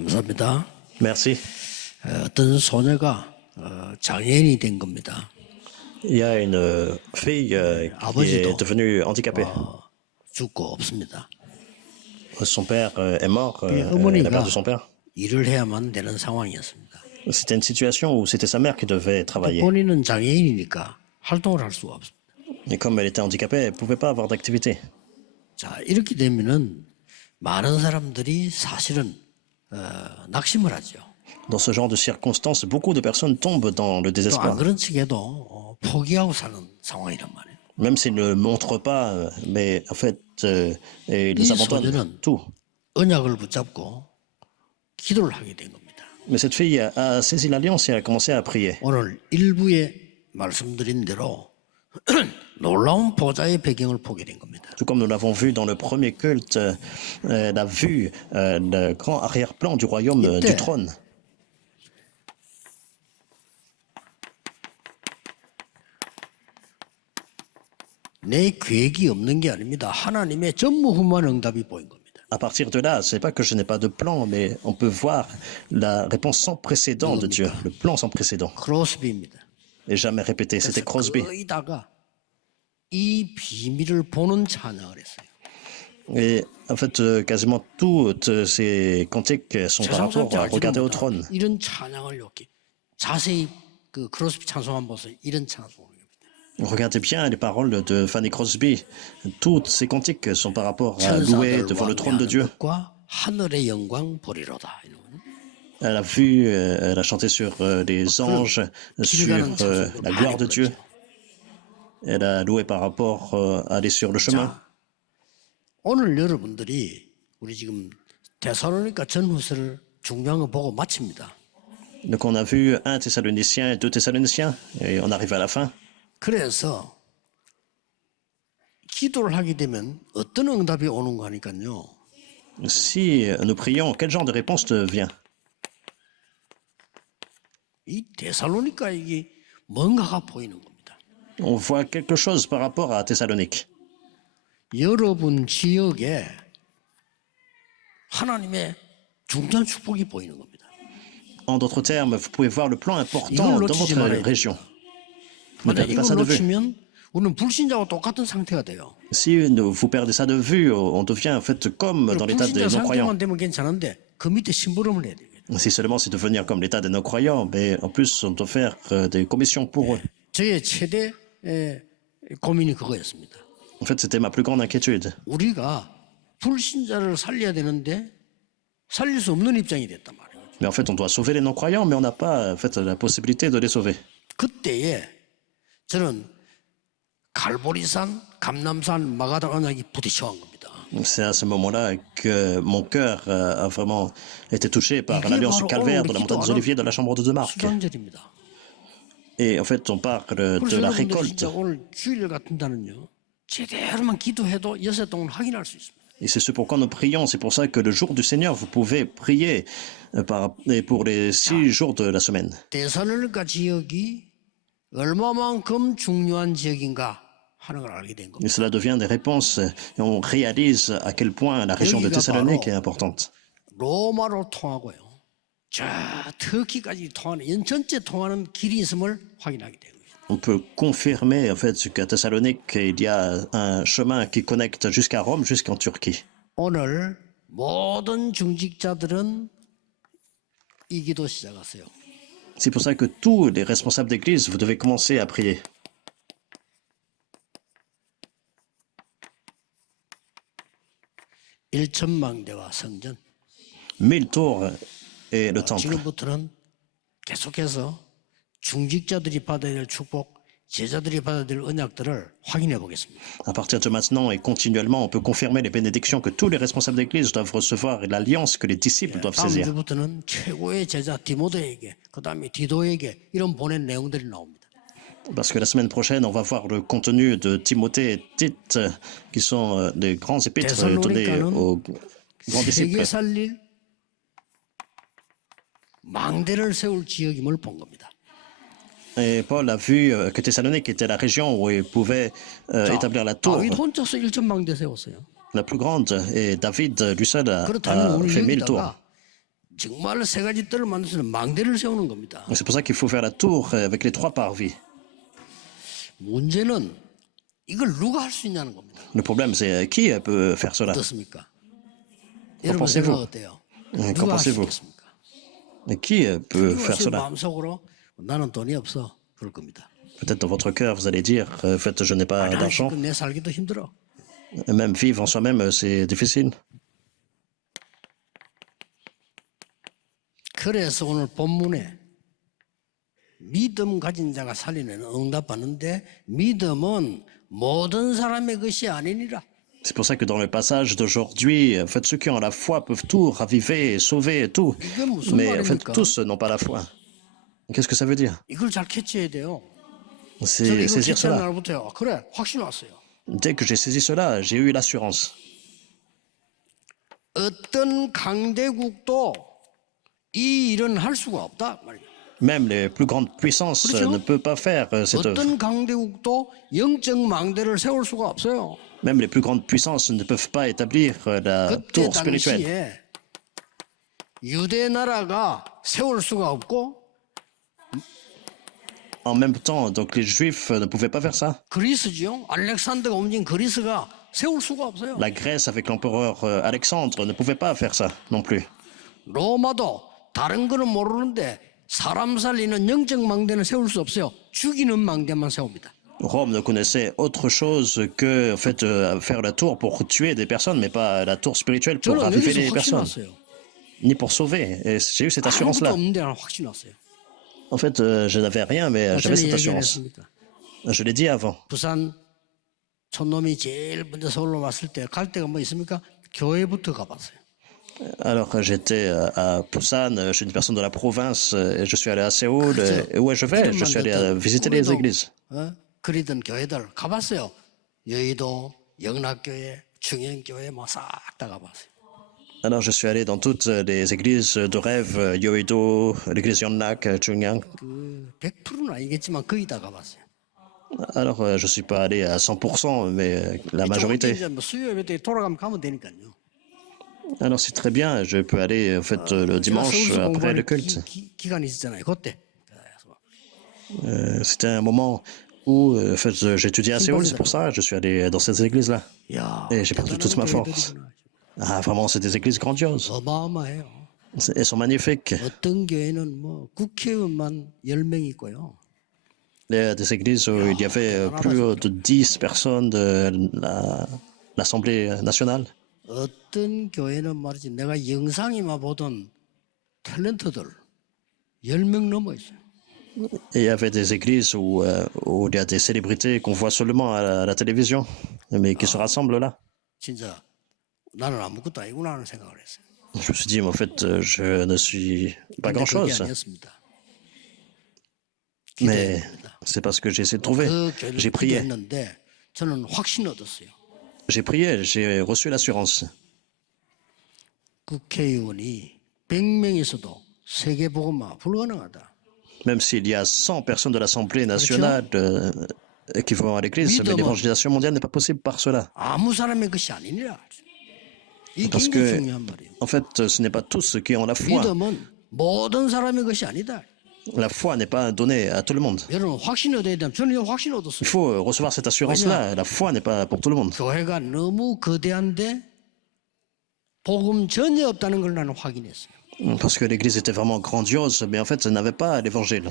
감사합니다. Merci. 어떤 소녀가 장애인이 된 겁니다. Il y a une fille qui est devenue handicapée. 죽고 없습니다. Son père est mort, elle a 어머니가 perdu son père. 일을 해야만 되는 상황이었습니다. C'était une situation où c'était sa mère qui devait travailler. 본인은 장애인이니까 활동을 할 수가 없습니다. Et comme elle était handicapée, elle ne pouvait pas avoir d'activité. 자, 이렇게 되면은 많은 사람들이 사실은 낙심을 하죠. Dans ce genre de circonstances, beaucoup de personnes tombent dans le 또 안 désespoir. 그런 척해도 포기하고 사는 상황이란 말이에요. Même s'ils ne le montrent pas, mais en fait, ils 이 abandonnent 소녀는 tout. 언약을 붙잡고 기도를 하게 된 겁니다. Mais cette fille a saisi l'alliance et a commencé à prier. 오늘 일부에 말씀드린 대로 놀라운 보좌의 배경을 보게 된 겁니다. Tout comme nous l'avons vu dans le premier culte, elle a vu le grand arrière-plan du royaume du trône. 내 계획이 없는 게 아닙니다. 하나님의 전무후무한 응답이 보인 겁니다. À partir de là, c'est pas que je n'ai pas de plan, mais on peut voir la réponse sans précédent de Dieu, le plan sans précédent. 크로스비입니다. Et jamais répété, c'était Crosby. 거의 다가 이 비밀을 보는 찬양을 했어요. Et en fait, quasiment toutes ces cantiques sont par rapport à regarder au trône. 이런 찬양을 이렇게 자세히 그 크로스비 찬송 한번 보세요. 이런 찬송을. Regardez bien les paroles de Fanny Crosby. Toutes ces cantiques sont par rapport à louer devant le trône de Dieu. 하늘의 영광 보리로다. Elle a vu, elle a chanté sur les anges, sur la gloire de Dieu. Elle a loué par rapport à aller sur le chemin. 오늘 여러분들이 우리 지금 데살로니가 전후서를 중요한 거 보고 마칩니다. Donc on a vu 1 Thessaloniciens et 2 Thessaloniciens et on arrive à la fin. 그래서 기도를 하게 되면 어떤 응답이 오는 거 하니까요. Si nous prions, quel genre de réponse te vient? 이 데살로니가에게 뭔가가 보이는 겁니다. On voit quelque chose par rapport à Thessalonique. 여러분 지역에 하나님의 중대한 축복이 보이는 겁니다. En d'autres termes, vous pouvez voir le plan important dans votre région. Ne perdez pas ça 이걸 de vue. 놓치면 우리는 불신자와 똑같은 상태가 돼요. Si vous perdez ça de vue, on devient en fait comme dans l'état des 불신자 non-croyants. 상태만 되면 괜찮은데 그 밑에 심부름을 해야 돼요. Si seulement c'est devenir comme l'état des non-croyants, mais en plus on doit faire des commissions pour eux. 저의 최대 고민이 그거였습니다. En fait, c'était ma plus grande inquiétude. 우리가 불신자를 살려야 되는데 살릴 수 없는 입장이 됐단 말이에요. Mais en fait, on doit sauver les non-croyants, mais on n'a pas en fait, la possibilité de les sauver. 그때에 저는 갈보리산, 감남산, 마가당 언약이 부딪혀간 겁니다. C'est à ce moment-là que mon cœur a vraiment été touché par l'alliance du calvaire, de la montagne des Oliviers, de la chambre de Marc. 수장절입니다. Et en fait, on parle de la récolte. 진짜 오늘 주일 같은 날은요. 제대로만 기도해도 6동은 확인할 수 있습니다. Et c'est ce pourquoi nous prions. C'est pour ça que le jour du Seigneur, vous pouvez prier pour les 6 jours de la semaine. 데살로니가 지역이 얼마만큼 중요한 지역인가 하는 걸 알게 된 겁니다. Et cela devient des réponses. Et on réalise à quel point la région de Thessalonique est importante. 로마로 통하고요. 저 터키까지 통하는 전체 통하는 길이 있음을 확인하게 됩니다. On peut confirmer en fait qu'à Thessalonique, il y a un chemin qui connecte jusqu'à Rome, jusqu'en Turquie. 오늘 모든 중직자들은 이 기도 시작하세요. C'est pour ça que tous les responsables d'église, vous devez commencer à prier. 일천망대와 성전. 1000 tours et le temple. 지금부터는 계속해서 중직자들이 받아야 될 축복, 제자들이 받아야 될 언약들을 확인해 보겠습니다. À partir de maintenant et continuellement, on peut confirmer les bénédictions que tous les responsables d'église doivent recevoir et l'alliance que les disciples doivent 다음 saisir. 주부터는 최고의 제자 디모데에게, 그다음에 디도에게 이런 보낸 내용들이 나옵니다. Parce que la semaine prochaine, on va voir le contenu de Timothée et Tite, qui sont des grands épîtres donnés aux grands disciples. 세계 살릴 망대를 세울 지역임을 본 겁니다. Et Paul a vu que Thessalonique était la région où il pouvait établir la tour 다윗 혼자서 일천망대 세웠어요. la plus grande. Et David, lui seul, a 그렇다면 우리 fait 1000 tours. 여기다가 정말 세 가지 뜰을 만들어서 망대를 세우는 겁니다. C'est pour ça qu'il faut faire la tour avec les 3 parvis. 문제는 이걸 누가 할 수 있냐는 겁니다. Le problème, c'est qui peut faire cela? 어떻습니까? 여러분 pensez-vous? 생각 어때요? Qu'en 누가 할 수 pensez-vous? 있겠습니까? Et qui peut faire 혹시 cela? 마음속으로 나는 돈이 없어 그럴 겁니다. Peut-être dans votre cœur, vous allez dire, en fait, je n'ai pas d'argent. 내 살기도 힘들어. Et même vivre en soi-même, c'est difficile. 그래서 오늘 본문에 믿음 가진 자가 살리는 응답받는데 믿음은 모든 사람의 것이 아니니라. C'est pour ça que dans le passage d'aujourd'hui, en fait, ceux qui ont la foi peuvent tout raviver, sauver, tout. 이게 무슨 Mais en fait, 말입니까? tous n'ont pas la foi. Qu'est-ce que ça veut dire? 이걸 잘 캐치해야 돼요. 저는 C'est 이걸 saisir 캐치한 cela. 날부터요. 그래 확신 왔어요. Dès que j'ai saisi cela, j'ai eu l'assurance. 어떤 강대국도 이 일은 할 수가 없다 말이에요. Même les plus grandes puissances 그렇죠? ne peuvent pas faire cette œuvre. 어떤 강대국도 영적 망대를 세울 수가 없어요. Même les plus grandes puissances ne peuvent pas établir la 그때 tour spirituelle. 당시에 유대 나라가 세울 수가 없고 En même temps, donc les Juifs ne pouvaient pas faire ça. 그리스죠. 알렉산더가 옮긴 그리스가 세울 수가 없어요. La Grèce avec l'empereur Alexandre ne pouvait pas faire ça non plus. 로마도 다른 거는 모르는데 사람 살리는 영적 망대는 세울 수 없어요. 죽이는 망대만 세웁니다. Rome ne connaissait autre chose que en fait, faire la tour pour tuer des personnes, mais pas la tour spirituelle pour 저는 raviver 여기서 les 확신 personnes, 왔어요. ni pour sauver. Et j'ai eu cette 아무것도 assurance-là. 없는데 나는 확신 왔어요. En fait, je n'avais rien, mais j'avais 전에 cette 얘기를 assurance. 했습니다. Je l'ai dit avant. 부산 촌놈이 제일 먼저 서울로 왔을 때 갈 데가 뭐 있습니까? 교회부터 가봤어요. Alors, j'étais à Busan, je suis une personne de la province, et je suis allé à Séoul, et où je vais? Je suis allé visiter les églises. 그리던 교회들 가봤어요. 여의도, 영락교회, 충현교회 뭐 싹 다 가봤어요. Alors, je suis allé dans toutes les églises de rêve, Yoido, l'église Yonnak, Chungyang. 그 100%는 아니겠지만 거의 다 가봤어요. Alors, je ne suis pas allé à 100%, mais la majorité. 이제 뭐 수요 예배 때 돌아가면 가면 되니까요. Alors, c'est très bien, je peux aller en fait le dimanche après le culte. 기간이 있었잖아요. 그때. C'était un moment où en fait, j'étudiais à Séoul, c'est pour ça je suis allé dans ces églises-là. 야, Et j'ai perdu toute ma force. 교회들이구나. Ah, vraiment, c'est des églises grandioses. 어마어마해요. Elles sont magnifiques. 어떤 교회는 뭐 국회의원만 10명 있고요. Il y a des églises où il y avait plus de 10 personnes de l'Assemblée nationale. 어떤 교회는 말이지 내가 영상에만 보던 탤런트들 10명 넘어 있어요. Et il y avait des églises où il y a des célébrités qu'on voit seulement à la télévision, mais qui se rassemblent là. 진짜 나는 아무것도 아니구나 하는 생각을 했어요. Je me suis dit, mais en fait, je ne suis pas 근데 그게 grand-chose. 아니었습니다. Mais 기대했습니다. c'est parce que j'ai essayé de trouver. 그 교회를 J'ai prié. 기대했는데 저는 확신 얻었어요. J'ai prié, j'ai reçu l'assurance. 국회의원이 100명에서도 세계복음화 불가능하다. Même s'il y a 100 personnes de l'Assemblée nationale qui vont à l'église, mais l'évangélisation mondiale n'est pas possible par cela. 아무 사람의 것이 아니니라. 이게 Parce 굉장히 que, 중요한 말이에요. en fait, ce n'est pas tous ceux qui ont la foi. 믿음은 모든 사람의 것이 아니다. La foi n'est pas donnée à tout le monde. 여러분 확신 얻어야 되면 저는 이 확신 Il 얻었어요. faut recevoir cette assurance-là. La foi n'est pas pour tout le monde. 교회가 너무 거대한데 복음 전혀 없다는 걸 나는 확인했어요. Parce que l'église était vraiment grandiose, mais en fait, elle n'avait pas l'évangile.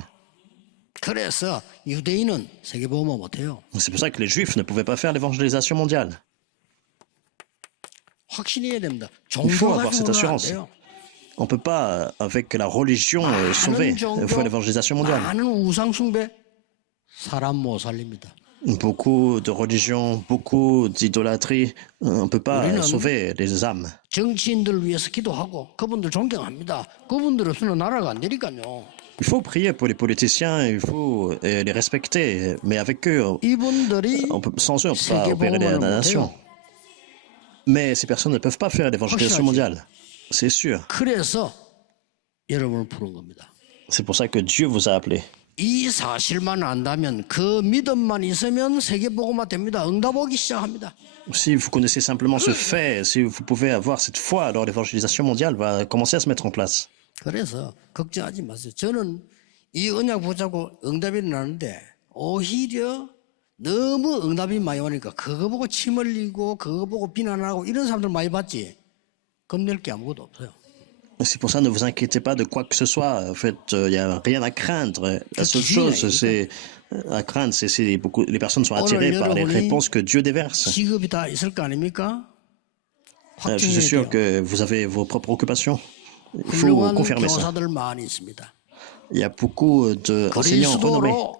그래서 유대인은 세계복음화 못해요. C'est pour ça que les juifs ne pouvaient pas faire l'évangélisation mondiale. 확신해야 됩니다. Il faut 종교 avoir cette 가지고는 안 assurance. 돼요. On ne peut pas, avec la religion, sauver. Il faut l'évangélisation mondiale. 많은 우상 숭배 사람 못 살립니다. Beaucoup de religions, beaucoup d'idolâtrie. On ne peut pas sauver les âmes. 정치인들 위해서 기도하고 그분들 존경합니다. 그분들 없으면 나라가 안 되니까요. Il faut prier pour les politiciens, il faut les respecter, mais avec eux, 이분들이 sans eux, on ne peut pas opérer la nation. Mais ces personnes ne peuvent pas faire l'évangélisation mondiale. C'est sûr. 그래서 여러분을 부른 겁니다. C'est pour ça que Dieu vous a appelé. 이 사실만 안다면 그 믿음만 있으면 세계복음화 됩니다. 응답 오기 시작합니다. Si vous connaissez simplement ce fait, si vous pouvez avoir cette foi, alors l'évangélisation mondiale va commencer à se mettre en place. 그래서 걱정하지 마세요. 저는 이 언약 붙잡고 응답이 일어나는데 오히려 너무 응답이 많이 오니까 그거 보고 침 흘리고 그거 보고 비난하고 이런 사람들 많이 봤지. 겁낼 게 아무것도 없어요. C'est pour ça, ne vous inquiétez pas de quoi que ce soit. En fait, il n'y a rien à craindre. La seule chose, c'est à craindre, c'est beaucoup, les personnes sont attirées par les réponses que Dieu déverse. 직업이 다 있을 거 아닙니까? Je suis sûr que vous avez vos propres occupations. Il faut 훌륭한 confirmer ça. 교사들 많이 있습니다. Il y a beaucoup d'enseignants renommés. 그리스도로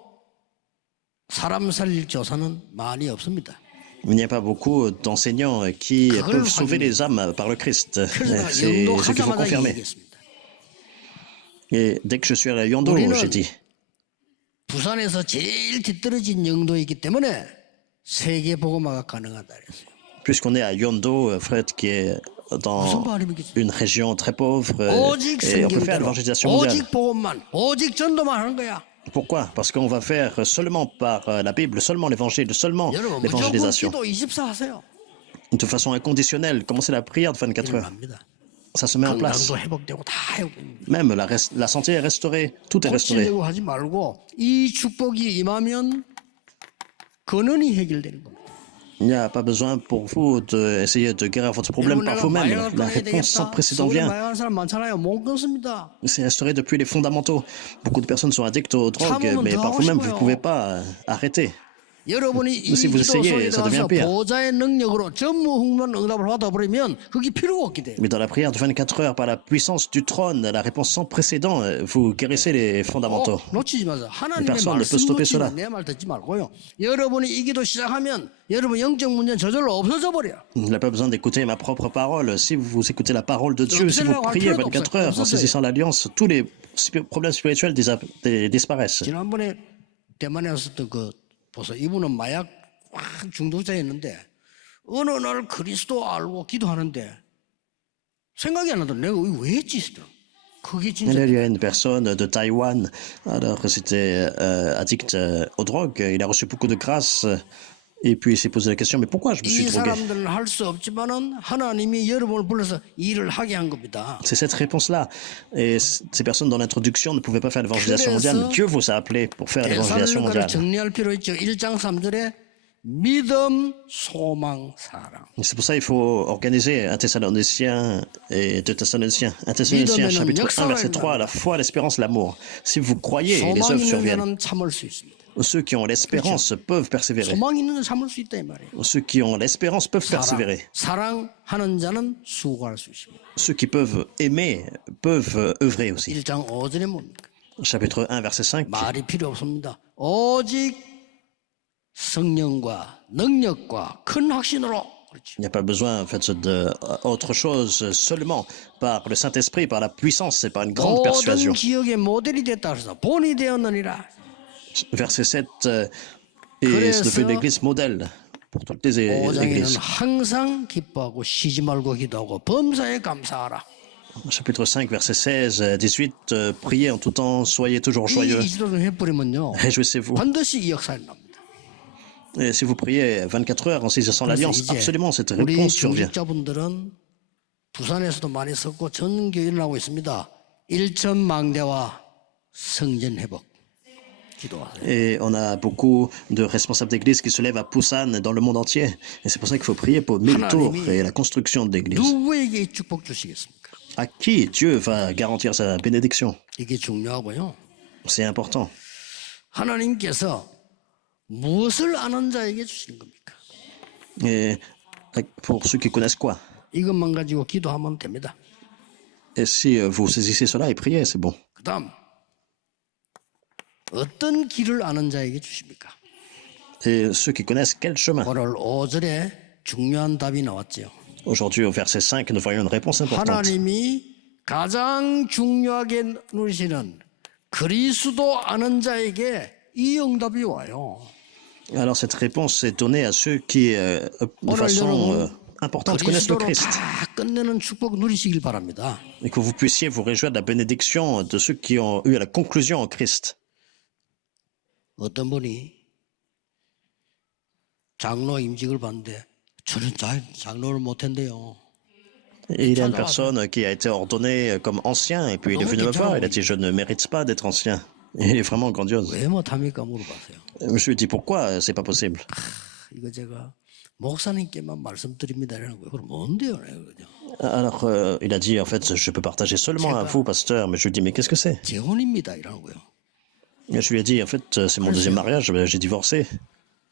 사람 살릴 교사는 많이 없습니다. Il n'y a pas beaucoup d'enseignants qui peuvent sauver les âmes par le Christ. 그래서 C'est ce qu'il faut 영도하자마자 confirmer. 얘기했습니다. Et dès que je suis à la Yondo, j'ai dit, 부산에서 제일 뒤떨어진 영도이기 때문에 세계 복음화가 가능하다 그랬어요. puisqu'on est à Yondo, Fred, qui est dans une région très pauvre, 오직 et on peut faire 성경대로 l'évangélisation mondiale. 오직 복음만 오직 전도만 하는 거야. Pourquoi? Parce qu'on va faire seulement par la Bible, seulement l'évangile, seulement 여러분 무조건 l'évangélisation. 기도 24 하세요. De façon inconditionnelle, commencez la prière de 24 heures. 합니다. Ça se met en place. 건강도 회복되고 다 회복됩니다. Même la santé est restaurée, tout est restauré. 고치려고 하지 말고 이 축복이 임하면 근원이 해결되는 겁니다. Il n'y a pas besoin pour vous d'essayer de guérir votre problème par vous-même. La réponse sans précédent 서울에 vient. 마약하는 사람 많잖아요. 못 끊습니다. C'est restauré depuis les fondamentaux. Beaucoup de personnes sont addictes aux drogues, mais par vous-même, vous ne pouvez pas arrêter. 여러분이 이 Si vous 기도 essayez, 속에 ça devient 들어가서 pire. 보좌의 능력으로 전무후무한 응답을 받아버리면 그게 필요가 없게 돼요. Mais dans la prière de 24 heures, par la puissance du trône, la réponse sans précédent, vous guérissez les fondamentaux. 놓치지 마세요. 하나님의 Personne ne peut 말씀 stopper 놓치면 cela. 내 말 듣지 말고요. 여러분이 이 기도 시작하면 여러분 영적 문제는 저절로 없어져 버려. Il n'a pas besoin d'écouter ma propre parole. Si vous écoutez la parole de Dieu, si vous priez 24 heures en saisissant l'alliance, tous les problèmes spirituels disparaissent. 지난번에 대만에 왔었던 그 보세요. 이분은 마약 확 중독자였는데 어느 날 그리스도 알고 기도하는데 생각이 안 나더라. 내가 이거 왜 했지 싶더라. 그게 진짜 Il y a une personne de Taïwan, alors c'était addict aux drogues, il a reçu beaucoup de grâce, et puis il s'est posé la question, mais pourquoi je me suis 이 drogué? 사람들은 할 수 없지만은 하나님이 여러분을 불러서 일을 하게 한 겁니다. C'est cette réponse-là. Et ces personnes dans l'introduction ne pouvaient pas faire l'évangélisation mondiale. Dieu vous a appelé pour faire l'évangélisation 대사로니가를 mondiale. 정리할 필요 있죠. 1장 3절에 믿음, 소망, 사랑. C'est pour ça qu'il faut organiser un Thessalonicien et deux Thessaloniciens. Un Thessaloniciens chapitre 1 verset 3, la foi, l'espérance, l'amour. Si vous croyez, les 소망 œuvres 있는 surviennent. 자는 참을 수 있습니다. Ceux qui ont l'espérance peuvent persévérer. 소망 있는 자는 참을 수 있다 이 말이에요. Ceux qui ont l'espérance peuvent persévérer. 사랑하는 자는 수고할 수 있습니다. Ceux qui peuvent aimer peuvent œuvrer aussi. 1장 5절에 뭡니까? Chapitre 1 verset 5. 말이 필요 없습니다. 오직 성령과 능력과 큰 확신으로. 그렇죠. Il n'y a pas besoin en fait d'autre chose seulement par le Saint-Esprit, par la puissance et par une grande 모든 persuasion. 지역의 모델이 됐다 그래서 본이 되었느니라. Verset 7 est devenu l'église modèle pour toutes les 5장에는 églises. 항상 기뻐하고 쉬지 말고 기도하고 범사에 감사하라. Chapitre 5 verset 16, 18, priez en tout temps, soyez toujours joyeux, 이 기도를 해버리면요 réjouissez-vous. 반드시 이 역사를 납니다. Et si vous priez 24 heures en saisissant 그래서 l'alliance, 이제 absolument cette 우리 réponse survient. 중직자분들은 부산에서도 많이 썼고 전 교회 일어나고 있습니다. 일천망대와 성전 회복 기도하세요. Et on a beaucoup de responsables d'église qui se lèvent à Busan dans le monde entier. Et c'est pour ça qu'il faut prier pour 1000 tours et la construction de l'église. 누구에게 이 축복 주시겠습니까? À qui Dieu va garantir sa bénédiction? 이게 중요하고요. C'est important. 하나님께서 무엇을 아는 자에게 주시는 겁니까? Et pour ceux qui connaissent quoi? 이것만 가지고 기도하면 됩니다. Et si vous saisissez cela et priez, c'est bon. 그다음 어떤 길을 아는 자에게 주십니까? Et ceux qui connaissent quel chemin? 오늘 5절에 중요한 답이 나왔죠. Aujourd'hui, au verset 5, nous voyons une réponse importante. 하나님이 가장 중요하게 누리시는 그리스도 아는 자에게 이 응답이 와요. Alors cette réponse est donnée à ceux qui, de façon importante, connaissent le 그리스도로 Christ. 다 끝내는 축복 누리시길 바랍니다. Et que vous puissiez vous réjouir de la bénédiction de ceux qui ont eu la conclusion en Christ. 어떤 분이 장로 임직을 받는데 저는 장로를 못한대요. Et il y a une personne qui a été ordonnée comme ancien, et puis il est venu me voir, il a dit, je ne mérite pas d'être ancien. Et il est vraiment grandiose. 왜 못합니까? 물어봤어요. Je lui ai dit, pourquoi c'est pas possible? 이거 제가 목사님께만 말씀드립니다. 이러는 거예요. 그럼 뭔데요? 그죠? Alors, il a dit, en fait, je peux partager seulement à vous, pasteur. Mais je lui ai dit, mais qu'est-ce que c'est? 재혼입니다. 이러는 거예요. Et je lui ai dit, en fait, c'est mon deuxième mariage, j'ai divorcé.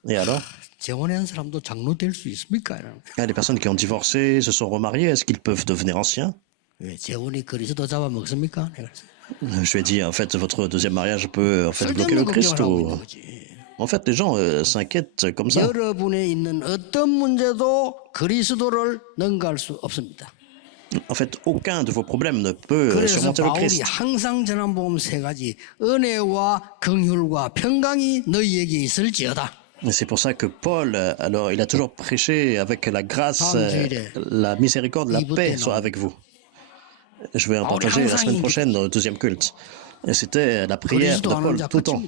Et alors? 재혼한 사람도 장로 될 수 있습니까? 이러는 거예요. Il y a des personnes qui ont divorcé, se sont remariées, est-ce qu'ils peuvent devenir anciens? 왜 재혼이 그리스도 잡아먹습니까? 내가 그랬어요. Je lui ai dit, en fait, votre deuxième mariage peut en fait bloquer le 쓸데없는 Christ. 걱정을 하고 Ou... 있는 거지. En fait, les gens s'inquiètent comme ça. 여러분에 있는 어떤 문제도 그리스도를 능가할 수 없습니다. En fait, aucun de vos problèmes ne peut 그래서 surmonter le 바울이 Christ. 항상 전한 복음 세 가지 은혜와 긍휼과 평강이 너희에게 있을지어다. Et c'est pour ça que Paul, alors, il a toujours prêché avec la grâce, la miséricorde, la paix soit avec vous. Je vais en partager la semaine prochaine dans le deuxième culte. Et c'était la prière de Paul tout le temps.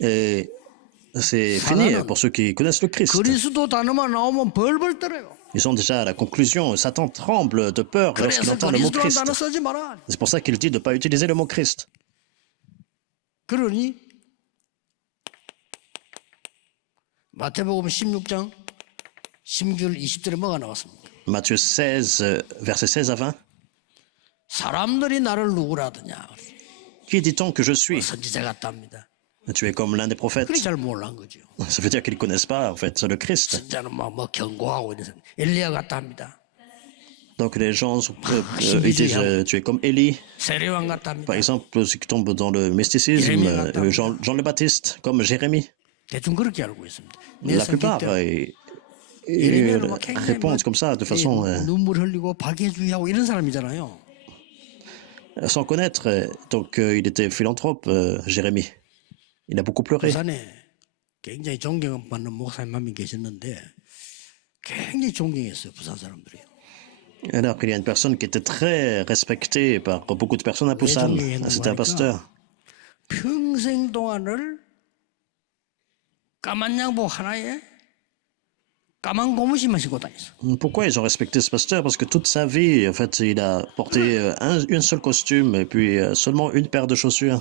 Et c'est fini pour ceux qui connaissent le Christ. 그리스도 단어만 나오면 벌벌 떨어요. Ils sont déjà à la conclusion. Satan tremble de peur lorsqu'il 그래서 entend le mot 그리스도란 Christ. 단어 쓰지 마라. C'est pour ça qu'il dit de ne pas utiliser le mot Christ. 그러니 마태복음 16장 16절 20절에 뭐가 나왔습니까? Matthieu 16, versets 16 à 20. 사람들이 나를 누구라 하더냐. Qui dit-on que je suis? 선지자 같답니다. Tu es comme l'un des prophètes. 그게 잘 몰란 거죠. Ça veut dire qu'ils ne connaissent pas, en fait, le Christ. 선지자는 뭐 경고하고 이래서 엘리야 같답니다. Donc les gens ils disent tu es comme Élie. 세례왕 같답니다. Par exemple, ceux qui tombent dans le mysticisme, Jean le Baptiste, comme Jérémie. 대충 그렇게 알고 있습니다. La plupart répondent comme ça, de façon 눈물 흘리고 박해주의하고 이런 사람이잖아요. sans connaître. Donc il était philanthrope, Jérémie. Il a beaucoup pleuré. 부산에 굉장히 존경받는 목사님 한 명 계셨는데 굉장히 존경했어요. 부산 사람들이요. Alors il y a une personne qui était très respectée par beaucoup de personnes à Busan. C'était un pasteur. 평생 동안을 까만 양복 하나에 까만 고무신만 신고 다녔어. Pourquoi ils ont respecté ce pasteur? Parce que toute sa vie, en fait, il a porté une seule costume et puis seulement une paire de chaussures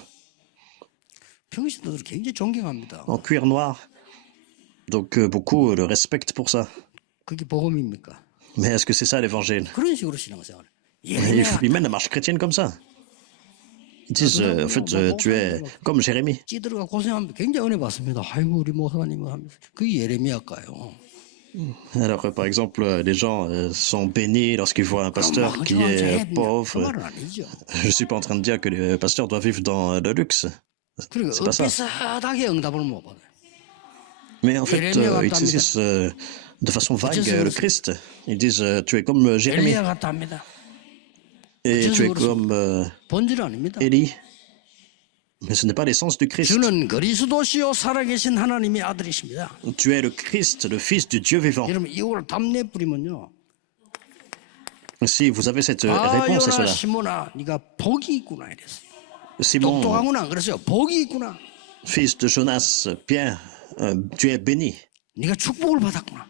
평신도들 굉장히 존경합니다. en cuir noir. Donc beaucoup le respectent pour ça. 그게 복음입니까? Mais est-ce que c'est ça l'évangile? 그런 식으로 신앙생활. Ils mènent la marche chrétienne comme ça. Ils disent, en fait, tu es comme Jérémie. 찌들어가 고생하면 굉장히 은혜 받습니다. 아이고 우리 목사님은 하면서 그게 예레미야가요. Alors, par exemple, les gens sont bénis lorsqu'ils voient un pasteur qui est pauvre. Je ne suis pas en train de dire que les pasteurs doivent vivre dans le luxe. C'est pas ça. 비슷하게 응답을 못 받아요. Mais en fait, ils saisissent de façon vague le Christ. Ils disent, tu es comme Jérémie. 엘리야 같답니다. Et tu es comme 본질 아닙니다. Élie. Mais ce n'est pas l'essence du Christ. 주는 그리스도시요 살아계신 하나님의 아들이십니다. Tu es le Christ, le Fils du Dieu vivant. 여러분 이걸 답내 뿌리면요. Si vous avez cette réponse à cela. 시몬아, 네가 복이 있구나 이랬어요. Simon, 똑똑하구나 안 그랬어요. 복이 있구나. fils de Jonas, Pierre, tu es béni. 네가 축복을 받았구나.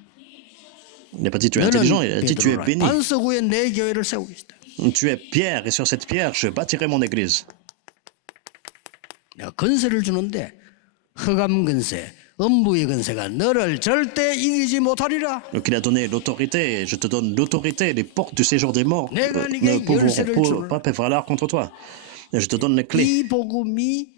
Il n'a pas dit tu es intelligent, il a dit tu es béni. 반석 위에 내 교회를 세우겠다. Tu es pierre et sur cette pierre je bâtirai mon église. 내가 건세를 주는데 흑암 건세, 음부의 건세가 너를 절대 이기지 못하리라. Donc il a donné l'autorité, je te donne l'autorité, les portes du séjour des morts ne pourront pas prévaloir contre toi. Et je te donne les clés. 이 복음이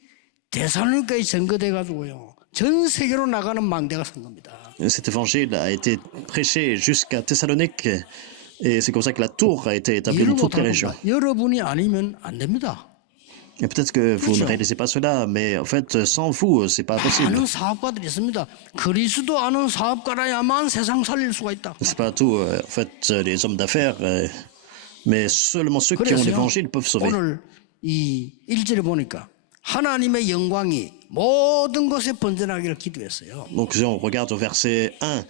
데살로니가에 전거돼 가지고요. 전 세계로 나가는 망대가 선 겁니다. Cet évangile a été prêché jusqu'à Thessalonique et c'est comme ça que la tour a été établie dans toutes les régions. 여러분이 아니면 안 됩니다. Et peut-être que vous ne réalisez pas cela, mais en fait, sans vous, c'est pas possible. 많은 사업가들이 있습니다. 그리스도 아는 사업가라야만 세상 살릴 수가 있다. C'est pas tout, en fait, les hommes d'affaires, mais seulement ceux qui ont l'évangile peuvent sauver. 오늘 이 1절에 보니까 하나님의 영광이 모든 것에 번져나기를 기도했어요. Donc si on regarde au verset 1,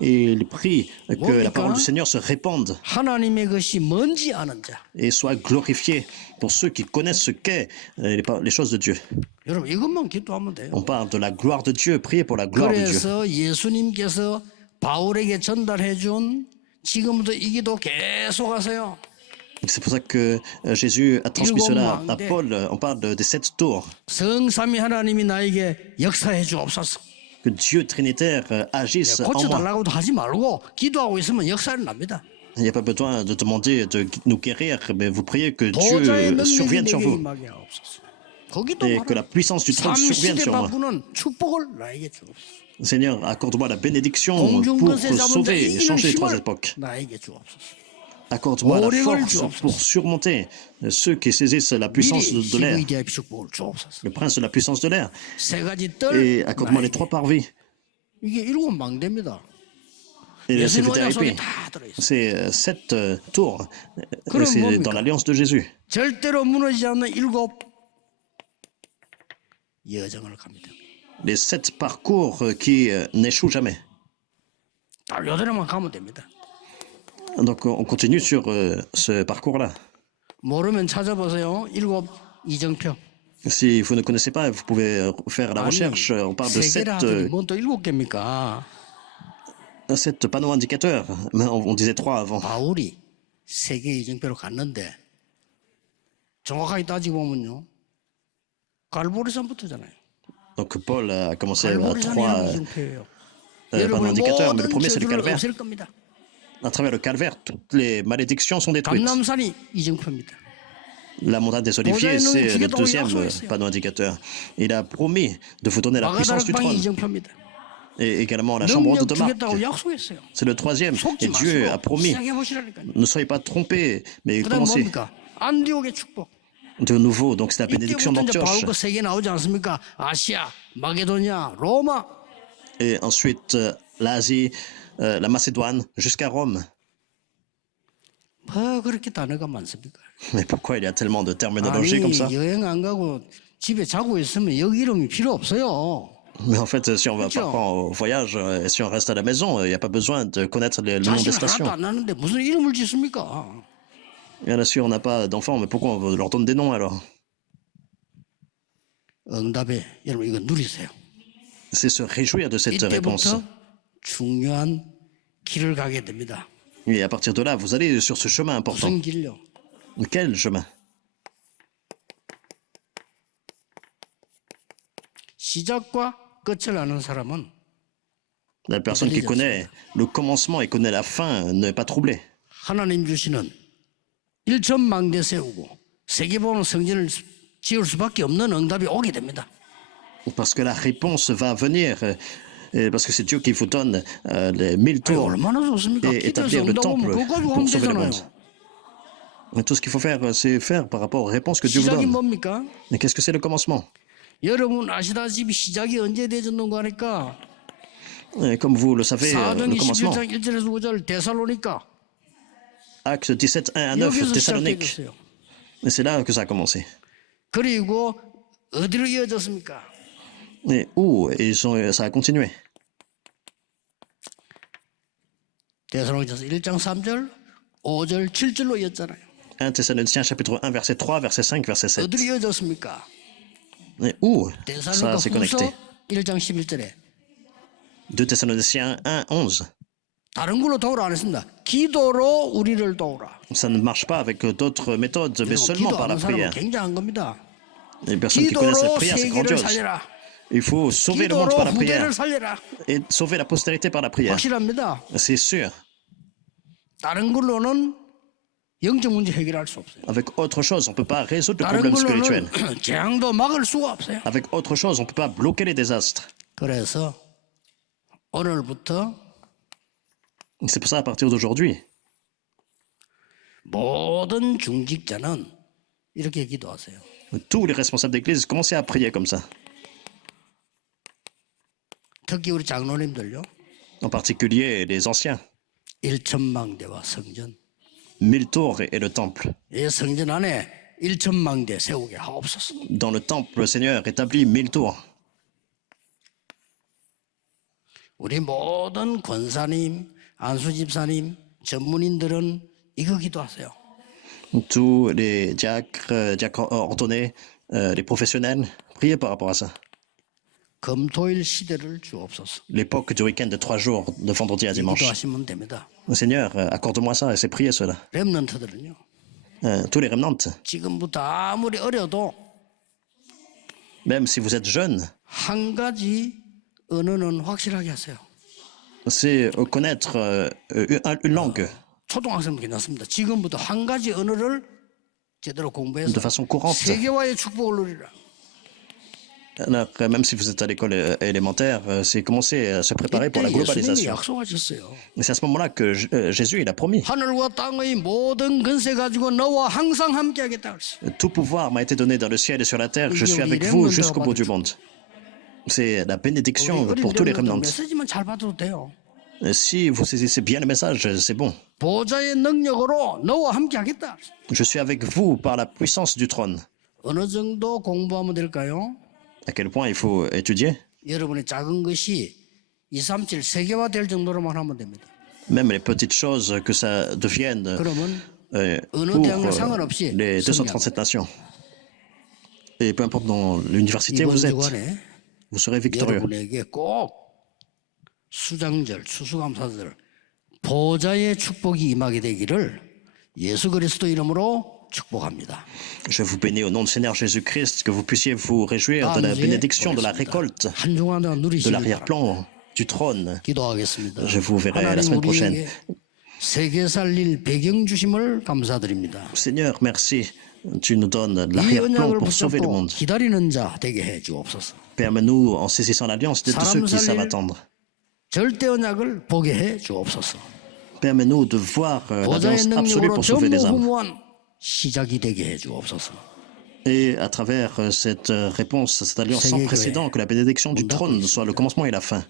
il prie que la parole du Seigneur se répande 하나님의 것이 뭔지 아는 자. et soit glorifiée pour ceux qui connaissent ce qu'est les choses de Dieu. 여러분 이것만 기도하면 돼요. On parle de la gloire de Dieu, priez pour la gloire de Dieu. 그래서 예수님께서 바울에게 전달해 준 지금부터 이 기도 계속 하세요. C'est pour ça que Jésus a transmis 일곱 cela à 망대. Paul. On parle des 7 tours. 성삼위 하나님이 나에게 역사해 주옵소서. Que Dieu Trinitaire agisse en moi. 고쳐달라고도 하지 말고 기도하고 있으면 역사는 납니다. Il n'y a pas besoin de demander de nous guérir, mais vous priez que 보좌의 Dieu 능력이 survienne sur 내게 vous 임하게 하옵소서. 거기도 et que la puissance du trône survienne 삼시대 sur moi. 바꾸는 축복을 나에게 주옵소서. Seigneur, accorde-moi la bénédiction 공중 pour 권세 잡은 자 sauver et 이기는 changer les trois 힘을 époques. 나에게 주옵소서. Accorde-moi la 오력을 force 주옵소서. pour surmonter ceux qui saisissent la puissance 미리 de l'air, 희귀대의 축복을 주옵소서. le prince de la puissance de l'air. 세 가지 뜰 Et accorde-moi les 나에게. trois parvis. 이게 일곱 망대입니다. Et la 예수님 언약 속에 CVTRP, 다 들어있어요. c'est 7 tours. 그럼 C'est 뭡니까? dans l'alliance de Jésus. 절대로 무너지지 않는 일곱 여정을 갑니다. Les 7 parcours qui n'échouent jamais. 딱 요대로만 가면 됩니다. Donc on continue sur ce parcours-là. 모르면 찾아보세요. 일곱 이정표. Si vous ne connaissez pas, vous pouvez faire la recherche. On parle de 세 7 개라 하더니 뭔또 일곱 개입니까? panneaux indicateurs. Mais on disait 3 avant. 바울이 세계 이정표로 갔는데 정확하게 따지고 보면요. 갈보리산부터잖아요. Donc Paul a commencé à 갈보리산이 3 이정표예요. panneaux 여러분의 indicateurs, mais le 모든 premier c'est le 저주를 calvaire. 없앨 겁니다. À travers le calvaire, toutes les malédictions sont détruites. 감남산이 이정표입니다. La montagne des Oliviers, 보좌의 c'est le 능력이 deuxième 약속했어요. panneau indicateur. Il a promis de vous donner la puissance du 마가다락방이 trône 이정표입니다. et également la chambre haute 능력 de Marc. 주겠다고 약속했어요. C'est le troisième. 속지 Et Dieu a 마시고 promis. 시작해 보시라니까요. Ne soyez pas trompés, mais 그다음 commencez 뭡니까? 안디옥의 축복. de nouveau. Donc c'est la bénédiction 이때부터 이제 바울 d'Antioche. 거세개 나오지 않습니까? 아시아, 마게도냐, 로마. Et ensuite l'Asie, la Macédoine, jusqu'à Rome. 뭐 그렇게 단어가 많습니까? Mais pourquoi il y a tellement de terminologie 아니 comme ça? 여행 안 가고 집에 자고 있으면 여기 이름이 필요 없어요. Mais en fait, si on va Tiens. pas au voyage et si on reste à la maison, il n'y a pas besoin de connaître le nom des 자신 하나도 stations. 안 나는데 무슨 이름을 짓습니까? Bien sûr, on n'a pas d'enfants, mais pourquoi on leur donne des noms alors? 응답에 여러분 이거 누리세요. C'est se réjouir de cette réponse. 이때부터 중요한 길을 가게 됩니다. Et à partir de là, vous allez sur ce chemin important. 무슨 길요? Quel chemin? 시작과 끝을 아는 사람은 La personne qui connaît le commencement et connaît la fin n'est pas troublée. 하나님 주시는 일천망대 세우고 세계보는 성전을 지을 수밖에 없는 응답이 오게 됩니다. Parce que la réponse va venir. Parce que c'est Dieu qui vous donne les 1000 아니, tours 얼마나 좋습니까? et 기도해서 établir le 응답 오면 temple 그거 가지고 pour 하면 sauver le 되잖아요. monde. Mais tout ce qu'il faut faire, c'est faire par rapport aux réponses que Dieu vous 시작이 donne. 뭡니까? Mais qu'est-ce que c'est le commencement? 여러분 아시다시피 시작이 언제 되졌는가 하니까 Et comme vous le savez, le 사도행전 commencement, 11장 1절에서 5절 데살로니까 Actes 17, 1 à 9, 여기서 Thessalonique. 시작되었어요. Et c'est là que ça a commencé. 그리고 어디로 이어졌습니까? Et où ça a continué. 데살로니가서 1장 3절, 5절, 7절로 이었잖아요. 1 Thessaloniciens chapitre 1, verset 3, verset 5, verset 7. 어디로 이어졌습니까? Et où ça 데살로니가 s'est 후서 connecté? 1장 11절에 2 Thessaloniciens 1, 11. 다른 걸로 도우라 안 했습니다. 기도로 우리를 도우라. Ça ne marche pas avec d'autres méthodes, mais 그리고 seulement par la 기도하는 사람은 prière. 굉장한 겁니다. Les personnes qui connaissent la 기도로 prière, c'est 세계를 grandiose. 살려라. Il faut sauver le monde 기도로 par la prière 후대를 살려라. et sauver la postérité par la prière. 확실합니다. C'est sûr. 다른 걸로는 영적 문제 해결할 수 없어요. Avec autre chose, on ne peut pas résoudre le 다른 problème spirituel. 걸로는 재앙도 막을 수가 없어요. Avec autre chose, on ne peut pas bloquer les désastres. 그래서 오늘부터 C'est pour ça, à partir d'aujourd'hui, 모든 중직자는 이렇게 기도하세요. tous les responsables d'église, commencez à prier comme ça. 특히 우리 장로님들요. En particulier les anciens. 일천망대와 성전. 1000 tours et le temple. 이 성전 안에 일천망대 세우게 하옵소서. Dans le temple, le Seigneur établit 1000 tours. 우리 모든 권사님, 안수집사님, 전문인들은 이거 기도하세요. Tous les diacres, diacres ordonnés, les professionnels, priez par rapport à ça. 금토일 시대를 주옵소서. l'époque du week-end de 3 jours, de vendredi à dimanche. 기도하시면 됩니다. Seigneur, accorde-moi ça et c'est prier cela. 렘넌트들은요. Tous les remnants, 지금부터 아무리 어려도 même si vous êtes jeunes, 한 가지 언어는 확실하게 하세요. c'est connaître une langue 초등학생도 괜찮습니다. 지금부터 한 가지 언어를 제대로 공부해서 de façon courante. 세계화의 축복을 누리라. Alors, même si vous êtes à l'école élémentaire, c'est commencer à se préparer pour la 이때 예수님이 globalisation. 약속하셨어요. Et c'est à ce moment-là que Jésus, il a promis. 하늘과 땅의 모든 근세 가지고 너와 항상 함께하겠다 그랬어요. Tout pouvoir m'a été donné dans le ciel et sur la terre. Je suis avec vous jusqu'au bout du monde. C'est la bénédiction 우리 pour tous les remnants. 메시지만 잘 받아도 돼요. Si vous saisissez bien le message, c'est bon. 보좌의 능력으로 너와 함께하겠다. Je suis avec vous par la puissance du trône. 어느 정도 공부하면 될까요? À quel point il faut étudier? 여러분의 작은 것이 237 세계화 될 정도로만 하면 됩니다. Même les petites choses, que ça devienne 그러면 어느 pour 대학을 상관없이 les 승리합니다. 237 nations. Et peu importe dans l'université où 이번 vous êtes, 주간에 vous serez victorieux. 여러분에게 꼭 수장절, 추수감사절 보좌의 축복이 임하게 되기를 예수 그리스도 이름으로 축복합니다. Je vous bénis au nom du Seigneur Jésus-Christ, que vous puissiez vous réjouir de la bénédiction de la récolte, 한 주간 동안 de 누리시길 바랍니다. l'arrière-plan du trône. 기도하겠습니다. Je vous verrai la 하나님 semaine prochaine. 우리에게 세계 살릴 배경 주심을 감사드립니다. Seigneur, merci. Tu nous donnes 이 l'arrière-plan 언약을 pour sauver le 붙잡고 monde. 기다리는 자 되게 해 주옵소서. Permets-nous, en saisissant l'alliance, d'être ceux qui savent attendre. 절대 언약을 보게 해 주옵소서. Permets-nous de voir 보좌의 l'alliance absolue 능력으로 pour sauver les âmes. 전무후무한 시작이 되게 해 주옵소서. Et à travers cette réponse, cette alliance sans précédent, que la bénédiction du trône soit le commencement et la fin.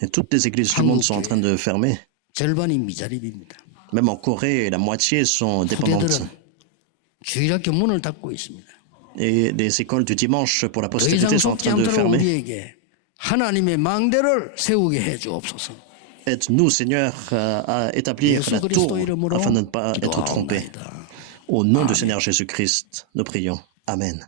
Et toutes les églises du monde sont en train de fermer. 절반이 미자립입니다. Même en Corée, la moitié sont dépendantes. 후대들은 주일학교 문을 닫고 있습니다. Et les écoles du dimanche pour la 더 postérité 이상 sont en 속지 train de 않도록 fermer. 우리에게 하나님의 망대를 세우게 해 주옵소서. Aide-nous, Seigneur, à établir 예수 la tour 그리스도 이름으로 afin de ne pas être trompés. 기도하옵나이다. Au nom du Seigneur Jésus-Christ, nous prions. Amen.